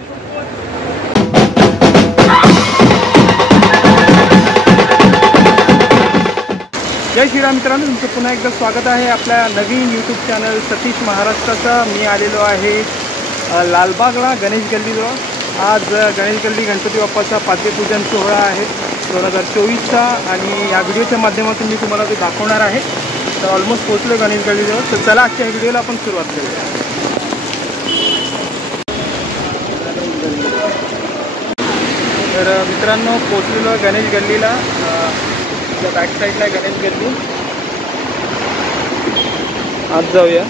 जय श्रीराम मित्रांनो, तुमचं पुन्हा एकदा स्वागत आहे आपल्या नवीन यूट्यूब चॅनल सतीश महाराष्ट्राचा। मी आलेलो आहे लालबागला गणेश गल्लीजवळ। आज गणेश गल्ली गणपती बाप्पाचा पाद्यपूजन सोहळा आहे 2024चा आणि या व्हिडिओच्या माध्यमातून मी तुम्हाला ते दाखवणार आहे। तर ऑलमोस्ट पोहोचलो गणेश गल्लीजवळ। तर चला आजच्या व्हिडिओला आपण सुरुवात करूया। तर मित्रांनो, पोहोचलेलो गणेश गल्लीला। बॅक साईडला गणेश गल्ली, आज जाऊया।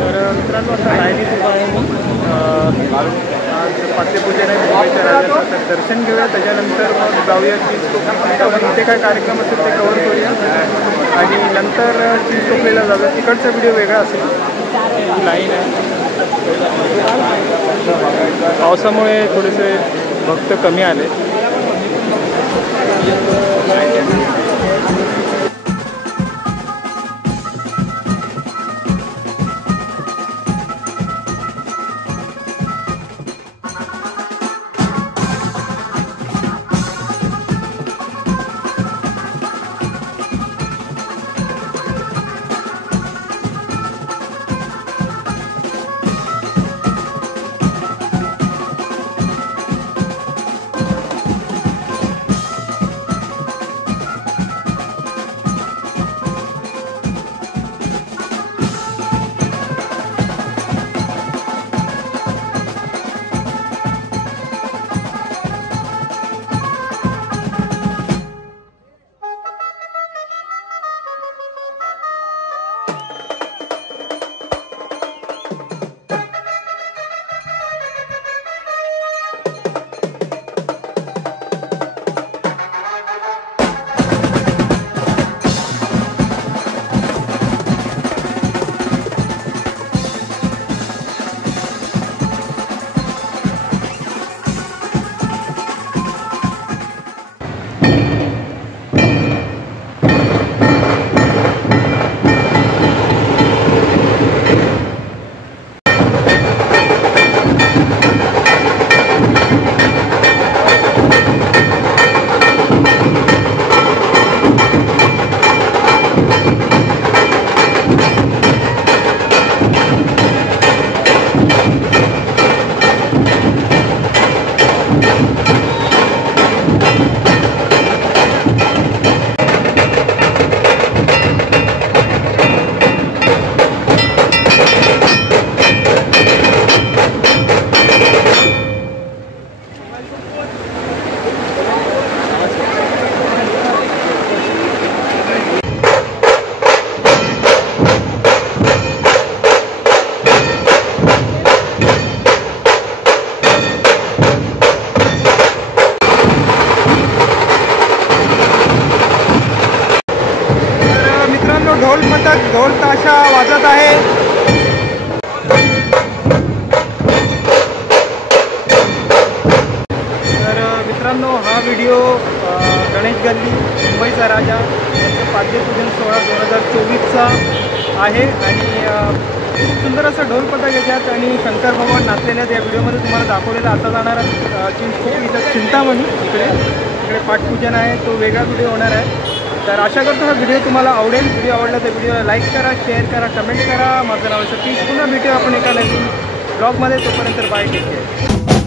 तर मित्रांनो, आता लाईनीत उभा आहे मी। आज पाद्यपूजन आहे मुंबईच्या राजाचं। तर दर्शन घेऊया, त्याच्यानंतर मग जाऊया चिंचपोकळी। इथे काय कार्यक्रम असेल ते कवर करूया आणि नंतर चिंचपोकळीला जाऊया। तिकडचा व्हिडिओ वेगळा असेल। लाईन आहे, पावसामुळे थोडेसे भक्त कमी आले। ढोल ताशा वाजत आहे। तर मित्रांनो, हा व्हिडिओ गणेश गल्ली मुंबईचा राजा याचं पाद्यपूजन सोहळा 2024चा आहे आणि खूप सुंदर असं ढोलपथक याच्यात आणि शंकर भगवान नाचलेले आहेत। या व्हिडिओमध्ये तुम्हाला दाखवलेला आता जाणारा चिंचपोकळी इथं चिंतामणी इकडे पाठपूजन आहे, तो वेगळा व्हिडिओ होणार आहे। तर आशा करतो हा व्हिडिओ तुम्हाला आवडेल। व्हिडिओ आवडला तर व्हिडिओला लाईक करा, शेअर करा, कमेंट करा। माझं नाव सतीश। पुन्हा भेटूया आपण एका नवीन ब्लॉगमध्ये। तोपर्यंत बाय, टेक केअर।